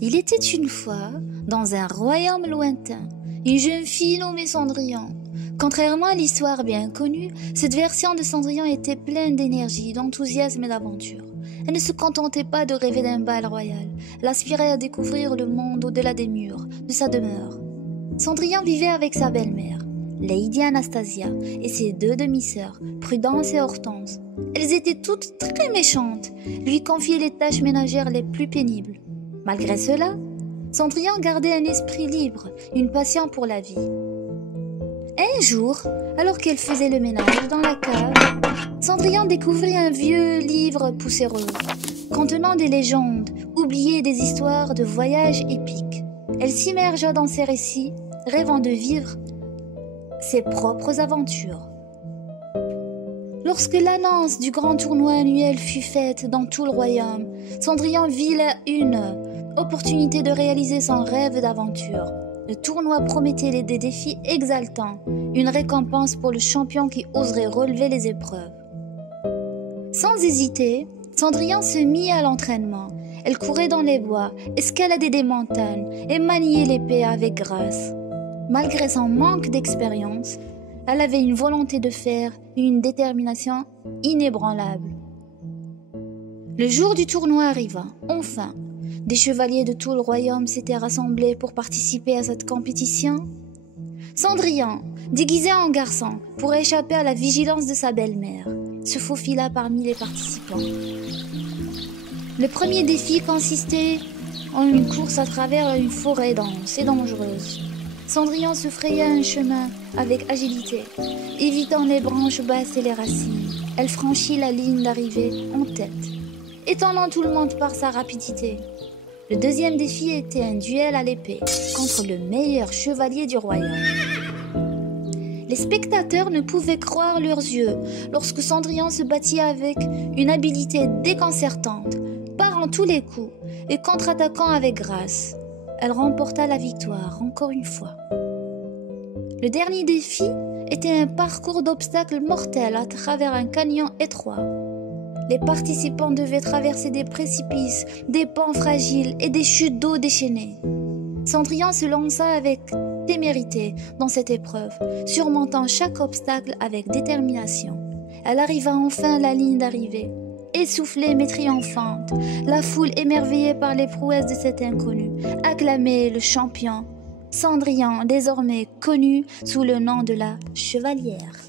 Il était une fois, dans un royaume lointain, une jeune fille nommée Cendrillon. Contrairement à l'histoire bien connue, cette version de Cendrillon était pleine d'énergie, d'enthousiasme et d'aventure. Elle ne se contentait pas de rêver d'un bal royal, elle aspirait à découvrir le monde au-delà des murs, de sa demeure. Cendrillon vivait avec sa belle-mère, Lady Anastasia, et ses deux demi-sœurs, Prudence et Hortense. Elles étaient toutes très méchantes, lui confiaient les tâches ménagères les plus pénibles. Malgré cela, Cendrillon gardait un esprit libre, une passion pour la vie. Un jour, alors qu'elle faisait le ménage dans la cave, Cendrillon découvrit un vieux livre poussiéreux, contenant des légendes, oubliées des histoires de voyages épiques. Elle s'immergea dans ces récits, rêvant de vivre ses propres aventures. Lorsque l'annonce du grand tournoi annuel fut faite dans tout le royaume, Cendrillon vit là une opportunité de réaliser son rêve d'aventure. Le tournoi promettait des défis exaltants, une récompense pour le champion qui oserait relever les épreuves. Sans hésiter, Cendrillon se mit à l'entraînement. Elle courait dans les bois, escaladait des montagnes et maniait l'épée avec grâce. Malgré son manque d'expérience, elle avait une volonté de fer et une détermination inébranlable. Le jour du tournoi arriva, enfin. Des chevaliers de tout le royaume s'étaient rassemblés pour participer à cette compétition. Cendrillon, déguisé en garçon, pour échapper à la vigilance de sa belle-mère, se faufila parmi les participants. Le premier défi consistait en une course à travers une forêt dense et dangereuse. Cendrillon se fraya un chemin avec agilité, évitant les branches basses et les racines. Elle franchit la ligne d'arrivée en tête, étonnant tout le monde par sa rapidité. Le deuxième défi était un duel à l'épée contre le meilleur chevalier du royaume. Les spectateurs ne pouvaient croire leurs yeux lorsque Cendrillon se battit avec une habileté déconcertante, parant tous les coups et contre-attaquant avec grâce. Elle remporta la victoire encore une fois. Le dernier défi était un parcours d'obstacles mortels à travers un canyon étroit. Les participants devaient traverser des précipices, des pans fragiles et des chutes d'eau déchaînées. Cendrillon se lança avec témérité dans cette épreuve, surmontant chaque obstacle avec détermination. Elle arriva enfin à la ligne d'arrivée. Essoufflée mais triomphante, la foule émerveillée par les prouesses de cet inconnu acclamait le champion, Cendrillon désormais connu sous le nom de la chevalière.